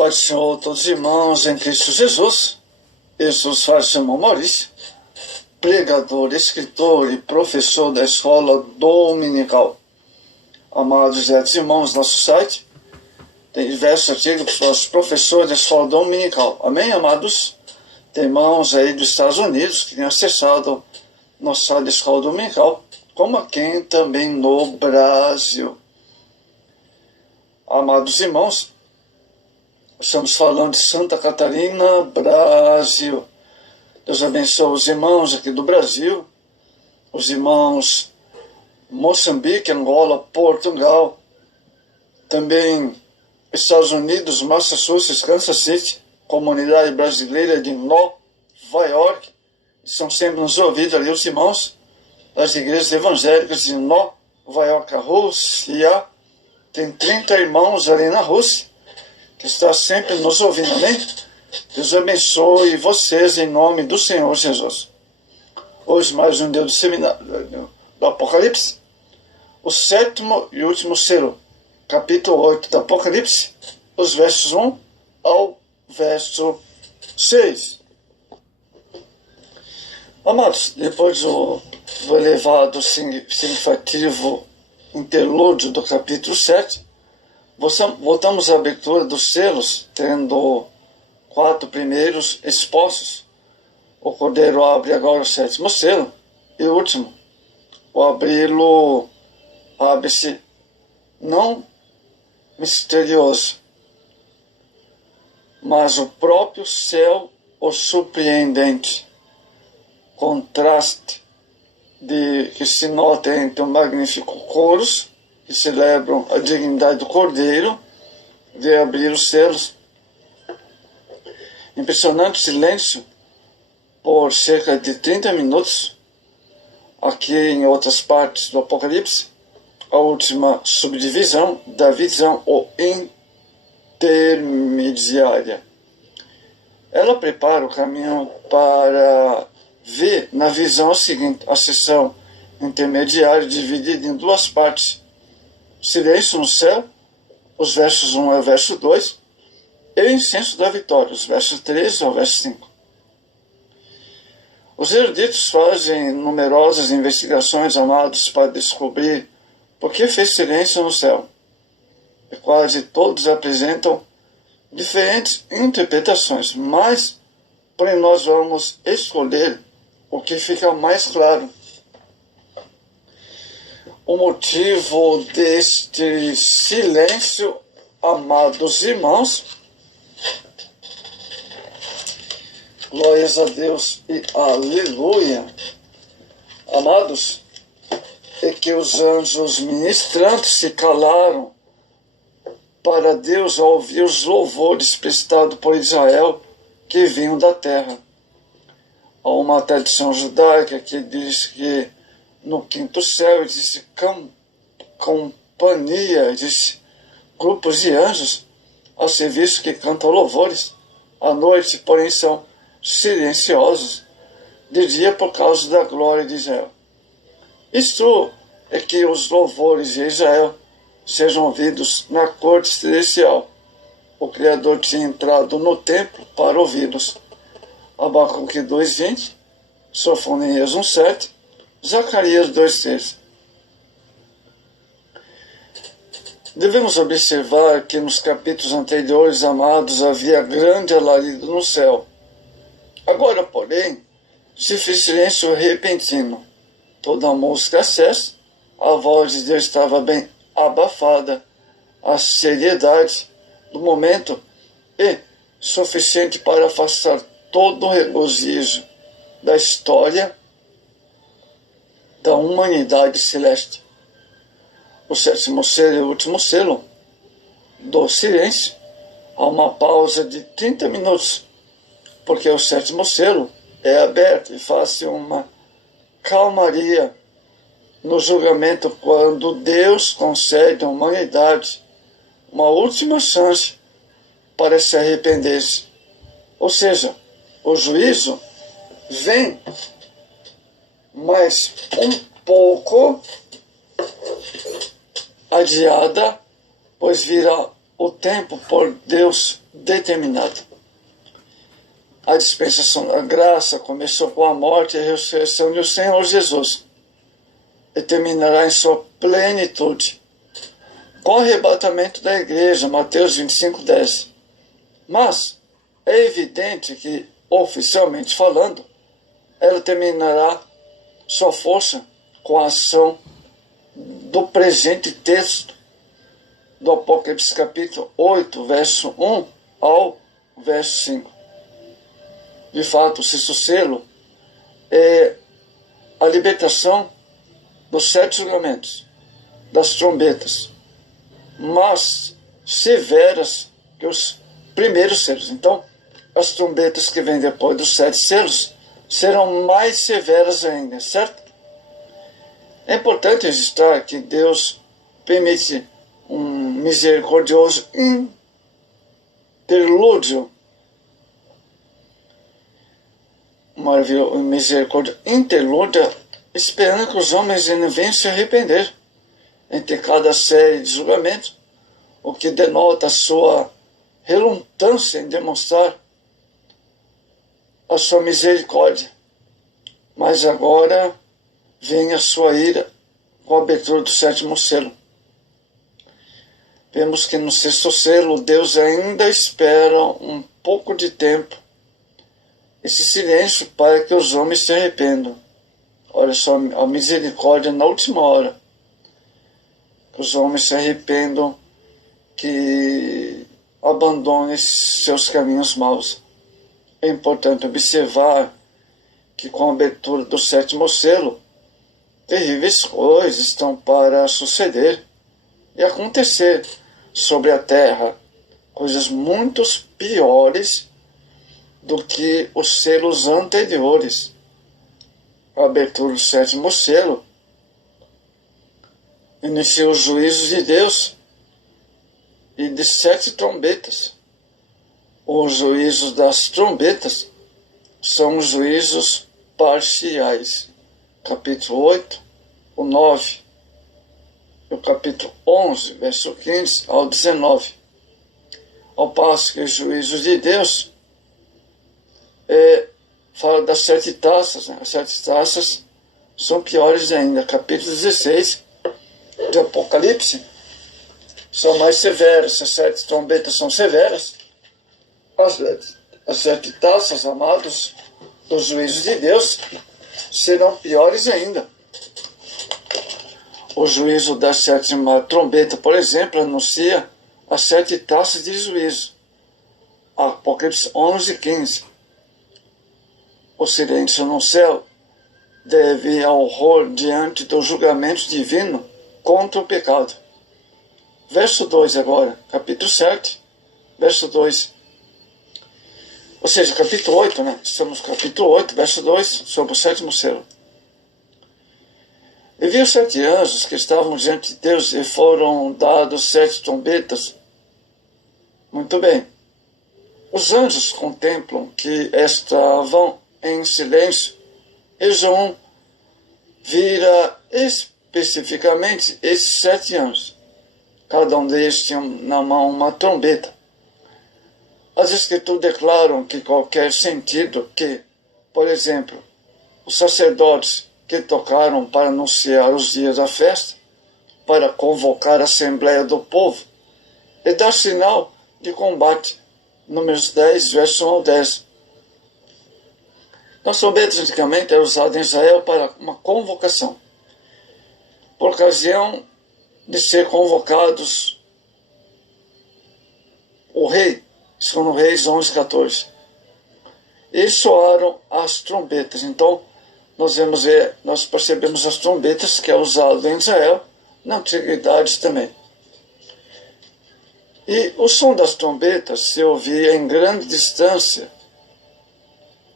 Paz do Senhor, todos os irmãos em Cristo Jesus. Eu sou o irmão Maurício, pregador, escritor e professor da escola dominical. Amados irmãos, nosso site tem diversos artigos para os professores da escola dominical. Amém, amados? Tem irmãos aí dos Estados Unidos que têm acessado nosso site da escola dominical, como aqui também no Brasil. Amados irmãos, estamos falando de Santa Catarina, Brasil. Deus abençoe os irmãos aqui do Brasil, os irmãos Moçambique, Angola, Portugal, também Estados Unidos, Massachusetts, Kansas City, comunidade brasileira de Nova York. São sempre nos ouvidos ali os irmãos das igrejas evangélicas de Nova York, Rússia. Tem 30 irmãos ali na Rússia que está sempre nos ouvindo, amém? Deus abençoe vocês em nome do Senhor Jesus. Hoje mais um dia do seminário do Apocalipse, o sétimo e último selo, capítulo 8 do Apocalipse, os versos 1 ao verso 6. Amados, depois do elevado significativo interlúdio do capítulo 7, voltamos à abertura dos selos, tendo 4 primeiros expostos. O Cordeiro abre agora o 7º selo e o último. O abri-lo abre-se não misterioso, mas o próprio céu o surpreendente. Contraste que se nota entre um magnífico coros que celebram a dignidade do Cordeiro de abrir os selos. Impressionante silêncio por cerca de 30 minutos. Aqui em outras partes do Apocalipse, a última subdivisão da visão ou intermediária. Ela prepara o caminho para ver na visão seguinte, a seção intermediária dividida em 2 partes. Silêncio no céu, os versos 1 ao verso 2, e o incenso da vitória, os versos 13 ao verso 5. Os eruditos fazem numerosas investigações, amados, para descobrir por que fez silêncio no céu. E quase todos apresentam diferentes interpretações, mas porém nós vamos escolher o que fica mais claro. O motivo deste silêncio, amados irmãos, glórias a Deus e aleluia, amados, é que os anjos ministrantes se calaram para Deus ao ouvir os louvores prestados por Israel que vinham da terra. Há uma tradição judaica que diz que no 5º céu existe companhia, existe grupos de anjos ao serviço que cantam louvores. À noite, porém, são silenciosos, de dia por causa da glória de Israel. Isto é que os louvores de Israel sejam ouvidos na corte celestial. O Criador tinha entrado no templo para ouvi-los. Abacuque 2:20, Sofonias 1:7, Zacarias 2:13. Devemos observar que nos capítulos anteriores, amados, havia grande alarido no céu. Agora, porém, se fez silêncio repentino. Toda a música cessa, a voz de Deus estava bem abafada, a seriedade do momento é suficiente para afastar todo o regozijo da história da humanidade celeste. O 7º selo e o último selo do silêncio, há uma pausa de 30 minutos, porque o 7º selo é aberto e faz uma calmaria no julgamento quando Deus concede à humanidade uma última chance para se arrepender-se. Ou seja, o juízo vem, mas um pouco adiada, pois virá o tempo por Deus determinado. A dispensação da graça começou com a morte e a ressurreição do Senhor Jesus e terminará em sua plenitude com o arrebatamento da igreja, Mateus 25:10. Mas é evidente que, oficialmente falando, ela terminará sua força com a ação do presente texto do Apocalipse capítulo 8, verso 1 ao verso 5. De fato, o sexto selo é a libertação dos 7 julgamentos, das trombetas, mais severas que os primeiros selos. Então, as trombetas que vêm depois dos 7 selos serão mais severas ainda, certo? É importante registrar que Deus permite um misericordioso interlúdio, um misericórdia interlúdia, esperando que os homens venham se arrepender entre cada série de julgamentos, o que denota a sua relutância em demonstrar a sua misericórdia. Mas agora vem a sua ira com a abertura do 7º selo. Vemos que no 6º selo Deus ainda espera um pouco de tempo, esse silêncio, para que os homens se arrependam. Olha só a misericórdia na última hora. Que os homens se arrependam, que abandonem seus caminhos maus. É importante observar que com a abertura do 7º selo, terríveis coisas estão para suceder e acontecer sobre a terra, coisas muito piores do que os selos anteriores. A abertura do 7º selo inicia os juízos de Deus e de 7 trombetas. Os juízos das trombetas são os juízos parciais. Capítulo 8, o 9, e o capítulo 11, verso 15 ao 19. Ao passo que os juízos de Deus fala das 7 taças, né? As 7 taças são piores ainda. Capítulo 16 de Apocalipse são mais severas. As 7 trombetas são severas. As 7 taças, amados, dos juízos de Deus serão piores ainda. O juízo da 7ª trombeta, por exemplo, anuncia as 7 taças de juízo. Apocalipse 11, 15. O silêncio no céu deve ao horror diante do julgamento divino contra o pecado. Verso 2 agora, capítulo 7, verso 2. Ou seja, capítulo 8, né? Estamos no capítulo 8, verso 2, sobre o 7º selo. E vi os 7 anjos que estavam diante de Deus e foram dados 7 trombetas. Muito bem. Os anjos contemplam que estavam em silêncio e João vira especificamente esses 7 anjos. Cada um deles tinha na mão uma trombeta. As Escrituras declaram que qualquer sentido que, por exemplo, os sacerdotes que tocaram para anunciar os dias da festa, para convocar a Assembleia do Povo e dar sinal de combate. Números 10, verso 1 ao 10. As trombetas antigamente eram usadas em Israel para uma convocação, por ocasião de ser convocados o rei, segundo Reis 11, 14. E soaram as trombetas. Então, nós percebemos as trombetas que é usado em Israel, na antiguidade também. E o som das trombetas se ouvia em grande distância.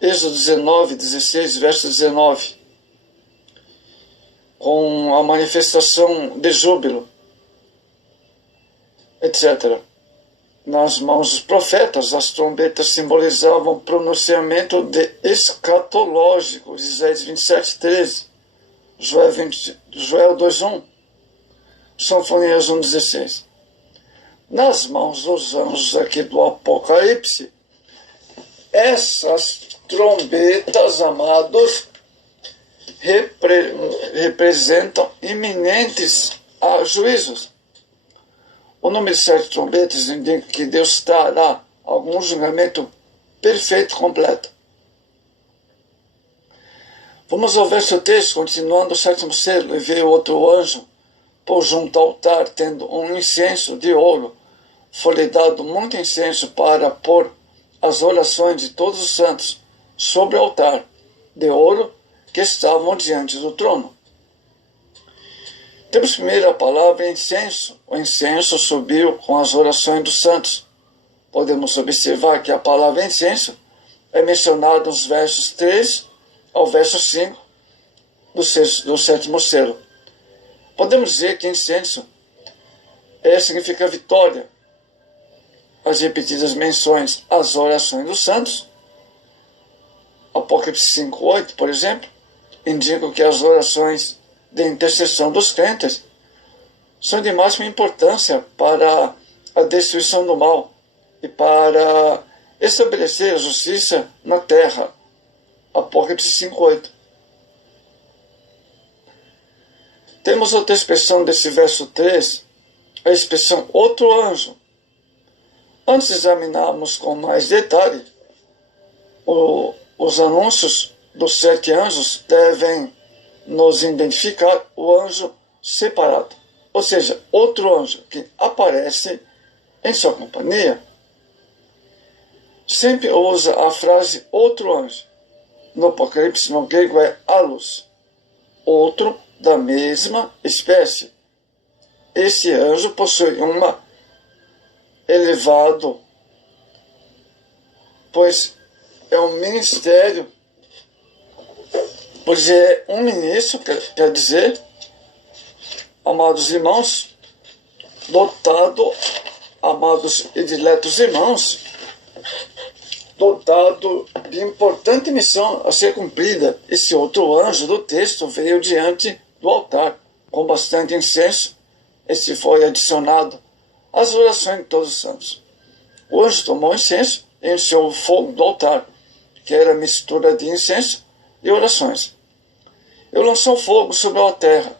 Êxodo 19, 16, verso 19. Com a manifestação de júbilo, etc. Nas mãos dos profetas, as trombetas simbolizavam pronunciamento de escatológico, Isaías 27, 13, Joel 2, 1, Sofonias 1, 16. nas mãos dos anjos aqui do Apocalipse, essas trombetas, amados, representam iminentes juízos. O número de 7 trombetas indica que Deus dará algum julgamento perfeito, completo. Vamos ao verso 3, continuando o 7º selo, e veio outro anjo por junto ao altar, tendo um incenso de ouro. Foi-lhe dado muito incenso para pôr as orações de todos os santos sobre o altar de ouro que estavam diante do trono. Temos primeiro a palavra incenso. O incenso subiu com as orações dos santos. Podemos observar que a palavra incenso é mencionada nos versos 3 ao verso 5 do 7º selo. Podemos dizer que incenso significa vitória. As repetidas menções às orações dos santos, Apocalipse 5:8, por exemplo, indicam que as orações de intercessão dos crentes são de máxima importância para a destruição do mal e para estabelecer a justiça na terra. Apocalipse 5:8. Temos outra expressão desse verso 3, a expressão outro anjo. Antes de examinarmos com mais detalhe os anúncios dos 7 anjos, devem nos identificar o anjo separado, ou seja, outro anjo que aparece em sua companhia. Sempre usa a frase outro anjo. No Apocalipse, no grego, é alus, outro da mesma espécie. Esse anjo possui uma elevado, pois é um ministério, pois é um ministro, quer dizer, amados irmãos, dotado, amados e diletos irmãos, dotado de importante missão a ser cumprida. Esse outro anjo do texto veio diante do altar com bastante incenso. Esse foi adicionado às orações de todos os santos. O anjo tomou incenso e encheu o fogo do altar, que era mistura de incenso e orações. E lançou fogo sobre a terra.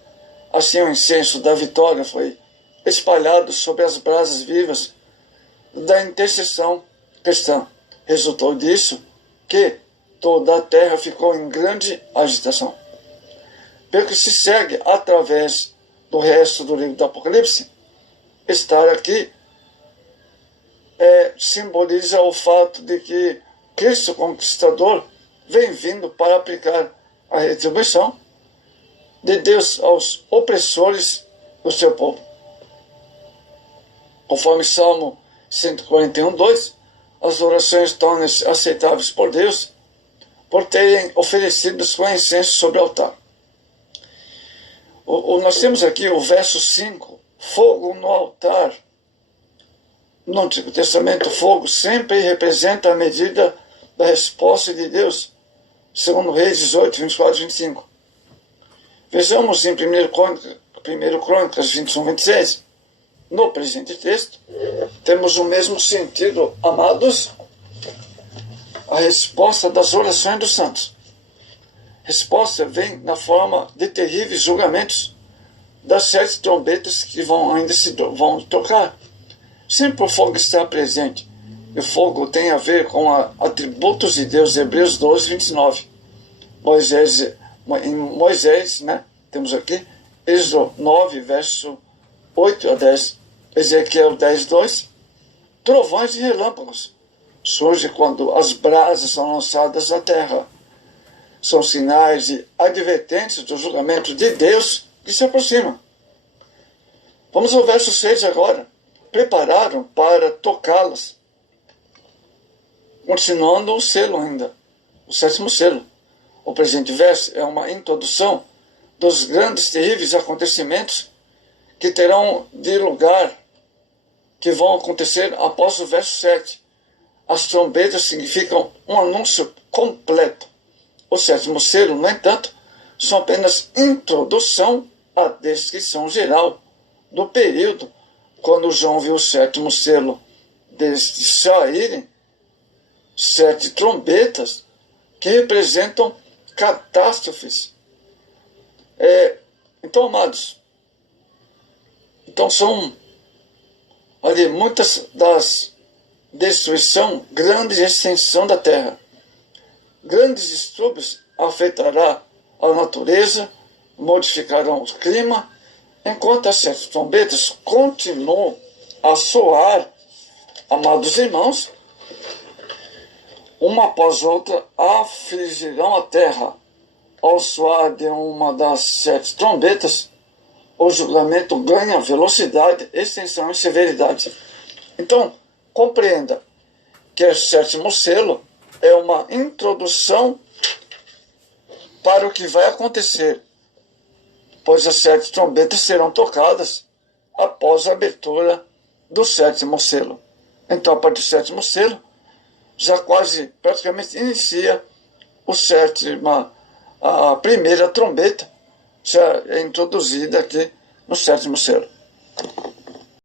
Assim o incenso da vitória foi espalhado sobre as brasas vivas da intercessão cristã. Resultou disso que toda a terra ficou em grande agitação. Pelo que se segue através do resto do livro do Apocalipse, estar aqui simboliza o fato de que Cristo conquistador vem vindo para aplicar a retribuição de Deus aos opressores do seu povo. Conforme Salmo 141:2, as orações tornam-se aceitáveis por Deus por terem oferecido com incenso sobre o altar. Nós temos aqui o verso 5, fogo no altar. No Antigo Testamento, fogo sempre representa a medida da resposta de Deus, segundo Reis 18, 24 e 25. Vejamos em 1 Crônicas 21, 26. No presente texto, temos o mesmo sentido, amados, a resposta das orações dos santos. A resposta vem na forma de terríveis julgamentos das 7 trombetas que vão tocar. Sempre o fogo está presente. E o fogo tem a ver com atributos de Deus, Hebreus 12, 29. Moisés, temos aqui, Êxodo 9, verso 8 a 10. Ezequiel 10, 2. Trovões e relâmpagos surgem quando as brasas são lançadas à terra. São sinais e advertências do julgamento de Deus que se aproxima. Vamos ao verso 6 agora. Prepararam para tocá-las. Continuando o selo ainda, o 7º selo. O presente verso é uma introdução dos grandes, terríveis acontecimentos que terão de lugar, que vão acontecer após o verso 7. As trombetas significam um anúncio completo. O 7º selo, no entanto, são apenas introdução à descrição geral do período quando João viu o sétimo selo saírem, 7 trombetas que representam catástrofes. Então, amados, então são ali muitas das destruição, grande extensão da terra. Grandes distúrbios afetará a natureza, modificarão o clima, enquanto as 7 trombetas continuam a soar, amados irmãos, uma após outra afligirão a terra. Ao soar de uma das 7 trombetas, o julgamento ganha velocidade, extensão e severidade. Então, compreenda que o 7º selo é uma introdução para o que vai acontecer, pois as 7 trombetas serão tocadas após a abertura do 7º selo. Então, a partir do 7º selo, já quase praticamente inicia a primeira trombeta, já é introduzida aqui no 7º selo.